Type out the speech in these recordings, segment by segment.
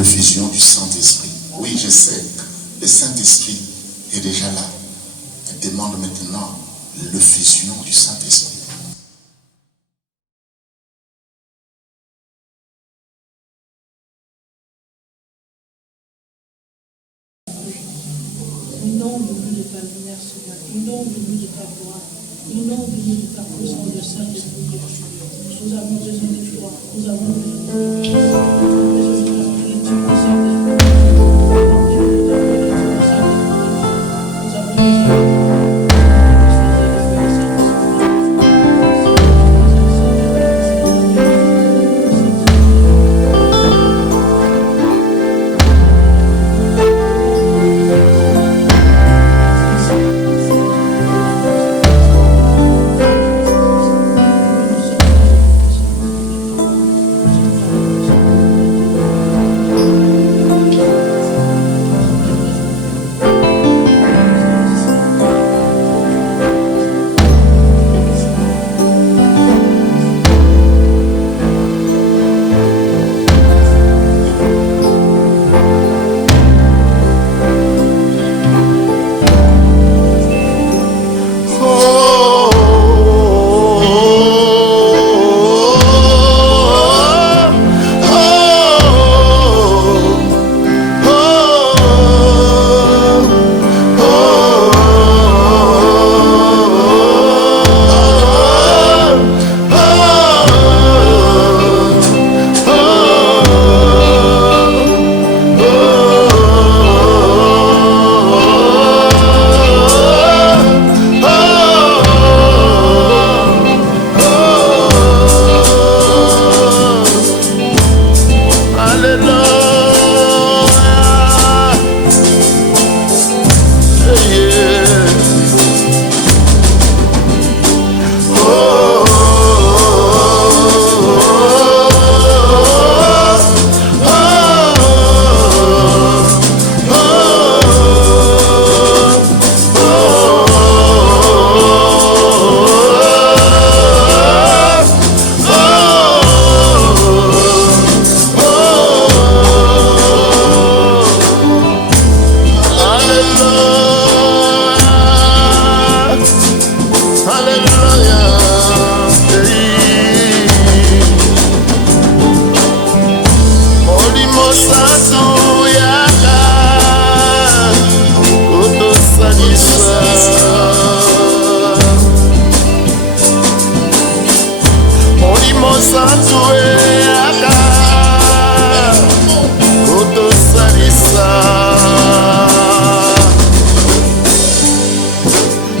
l'effusion du Saint-Esprit. Oui, je sais, le Saint-Esprit est déjà là. Elle demande maintenant l'effusion du Saint-Esprit. Inonde-nous de ta lumière, Seigneur. Inonde-nous de ta gloire. Inonde-nous de ta puissance de Saint-Esprit. Nous avons besoin de toi. Nous avons besoin de toi.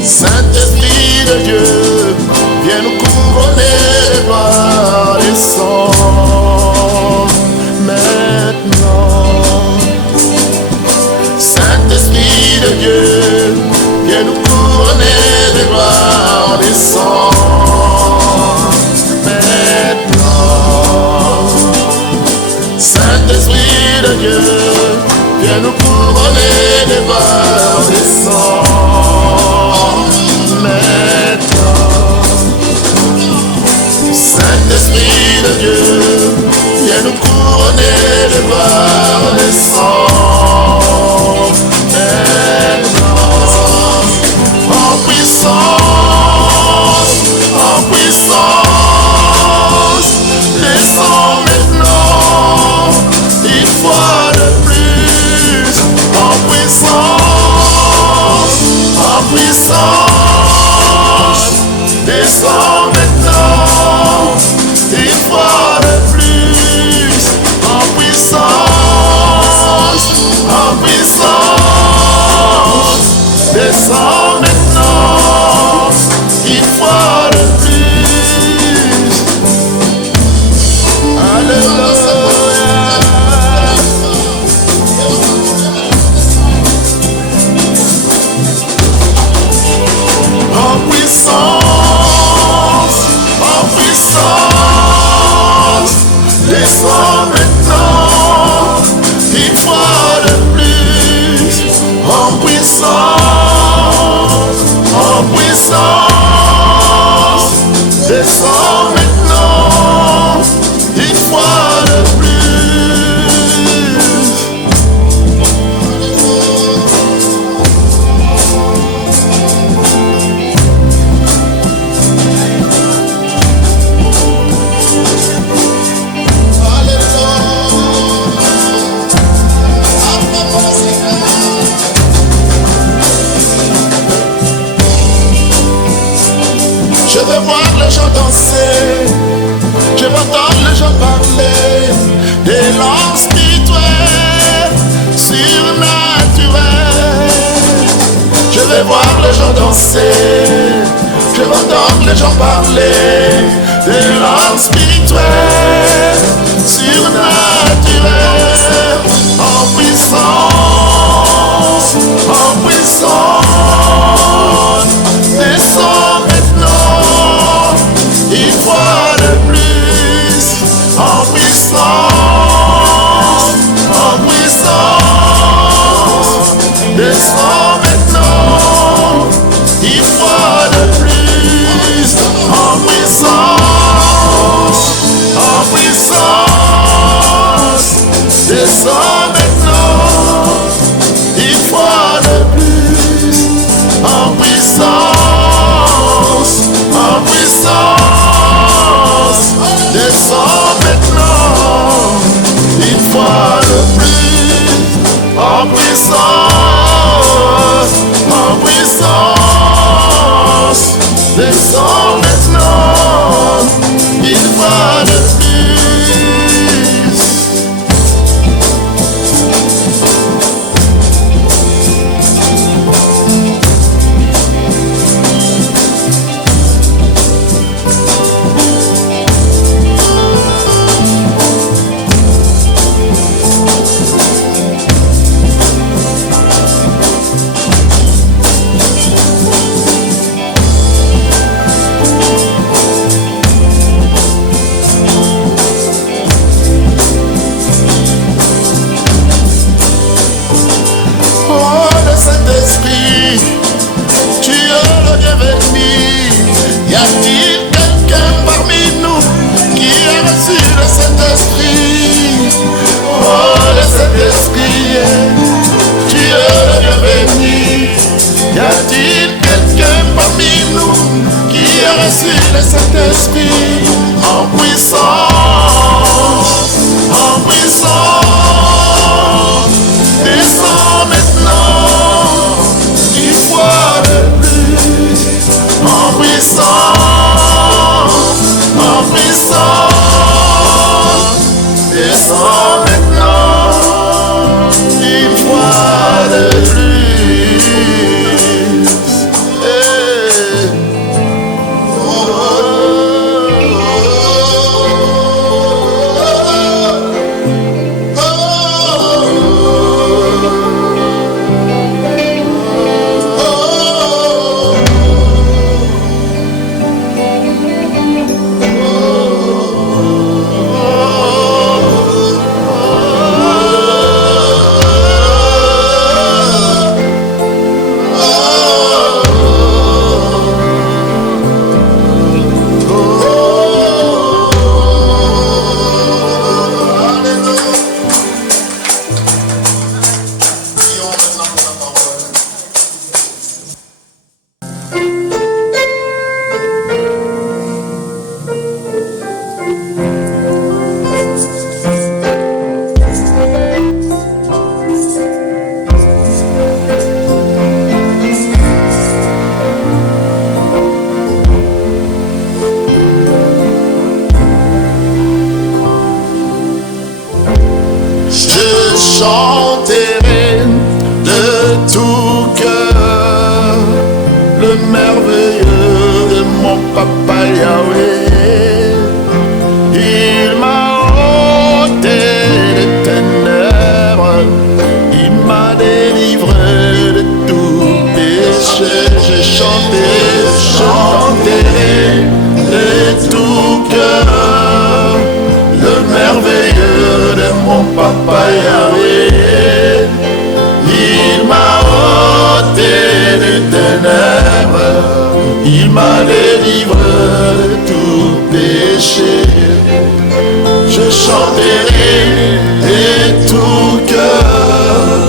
Saint-Esprit de Dieu, viens nous couronner de gloire et sang maintenant. Saint-Esprit de Dieu, viens nous couronner de gloire et sang maintenant. Saint-Esprit de Dieu, viens nous couronner de gloire et sang. Saint-Esprit de Dieu, viens nous couronner de gloire et sang maintenant. En puissance, descends maintenant, une fois de plus. En puissance, descends maintenant, une fois de plus. En puissance, descends maintenant, une fois de plus. Alléluia. En puissance, descends maintenant, une fois de plus. En puissance, descends maintenant, une fois de plus. Je veux voir les gens danser, je veux entendre les gens parler des langues spirituelles, surnaturelles. Je veux voir les gens danser, je veux entendre les gens parler des langues spirituelles, surnaturelles. En puissance, descends maintenant, une fois de plus. En puissance, descends maintenant, une fois de plus. En puissance, descends maintenant, une fois de plus. En puissance, descends maintenant, une fois de plus. En puissance, descends maintenant, une fois de plus. Le Saint-Esprit en puissance, descend maintenant, une fois de plus. En puissance, Yahweh. Il m'a ôté les ténèbres, il m'a délivré de tout péché. J'ai chanté, chanterai de tout cœur le merveilleux de mon papa Yahweh. Il m'a ôté les ténèbres, il m'a délivré de tout péché. Je chanterai de tout cœur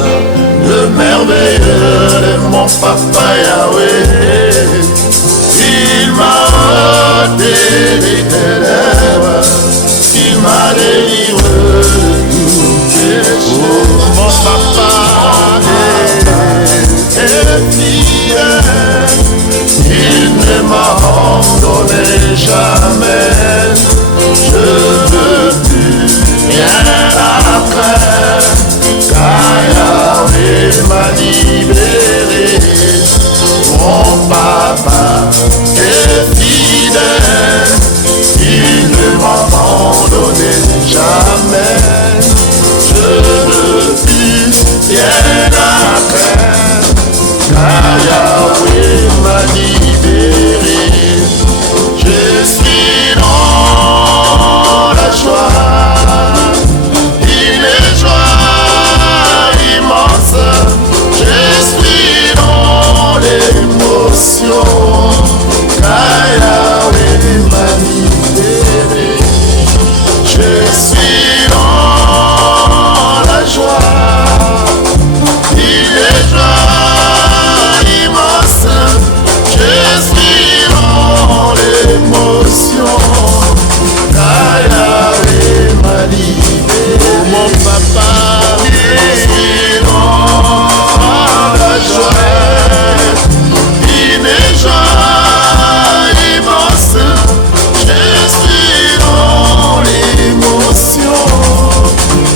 le merveilleux de mon papa Yahweh. Il m'a ôté les ténèbres, il m'a délivré de tout péché. Mon papa est fidèle, il ne m'abandonne jamais. Je veux plus rien après, car Yahweh m'a libéré. Mon papa est fidèle, il ne m'abandonne jamais. Je veux plus rien après, car Yahweh m'a libéré. Je suis dans la joie, une joie immense. Je suis dans l'émotion, car Yahweh m'a libéré. Je suis dans la joie, une joie immense. Je suis dans l'émotion, car Yahweh m'a libéré. Mon papa, je suis dans la joie, une joie immense. Je suis dans l'émotion,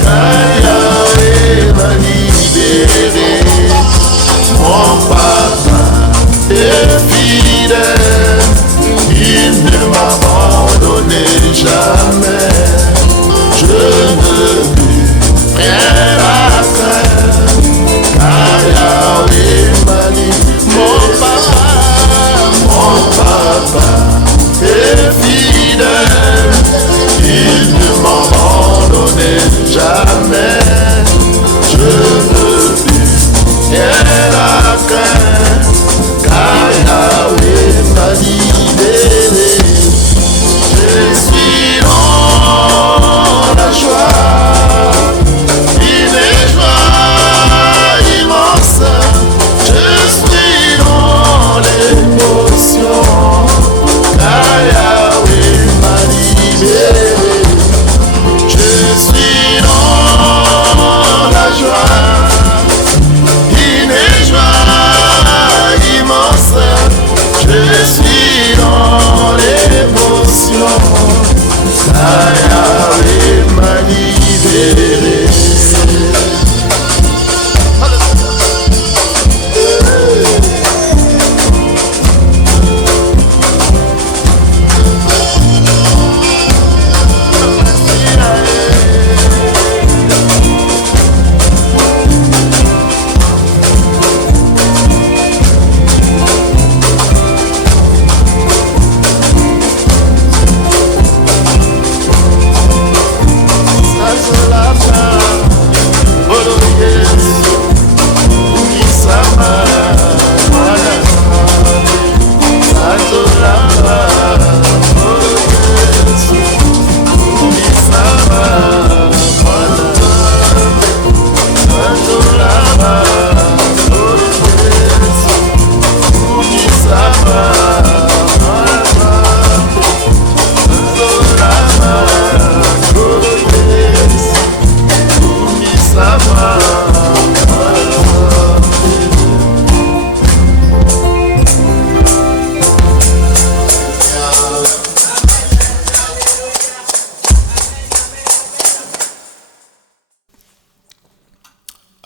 car Yahweh m'a libéré. Mon papa est fidèle, il ne m'abandonne jamais. Je ne veux rien après, car Yahweh m'a libéré. Mon papa est fidèle, il ne m'abandonne jamais. Je veux plus rien après, car Yahweh m'a libéré. Je suis dans la joie, une joie immense. Je suis dans l'émotion, car Yahweh m'a libéré. Je suis dans la joie, une joie immense. Je suis dans l'émotion, car Yahweh m'a libéré.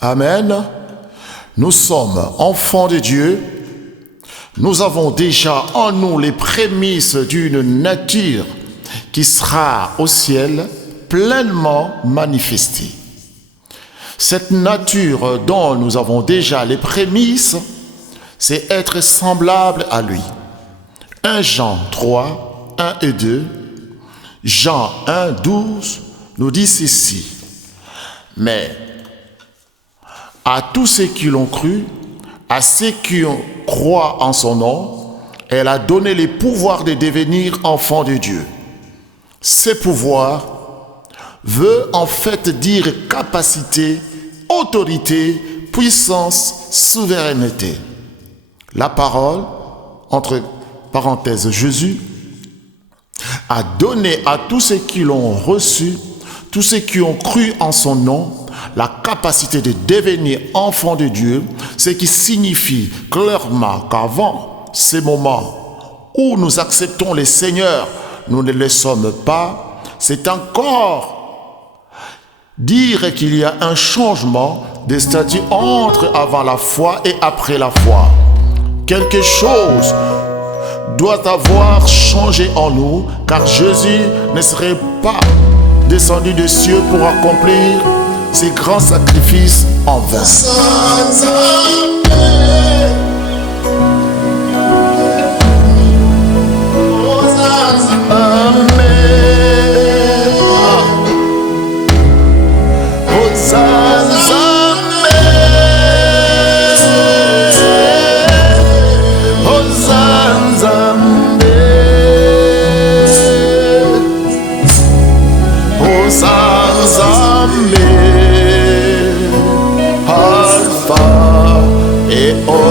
Amen. Nous sommes enfants de Dieu. nous avons déjà en nous les prémices d'une nature qui sera au ciel pleinement manifestée. Cette nature dont nous avons déjà les prémices, c'est être semblable à lui. 1 Jean 3, 1 et 2, Jean 1, 12 nous dit ceci. Mais à tous ceux qui l'ont cru, à ceux qui croient en son nom, elle a donné les pouvoirs de devenir enfants de Dieu. Ces pouvoirs veut en fait dire capacité, autorité, puissance, souveraineté. La parole, entre parenthèses Jésus, a donné à tous ceux qui l'ont reçu, tous ceux qui ont cru en son nom, la capacité de devenir enfants de Dieu, ce qui signifie clairement qu'avant ces moments où nous acceptons le Seigneur, nous ne le sommes pas, c'est encore dire qu'il y a un changement de statut entre avant la foi et après la foi. Quelque chose doit avoir changé en nous, car Jésus ne serait pas descendu des cieux pour accomplir ces grands sacrifices en vain. Alpha et Omega.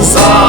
Hosanna.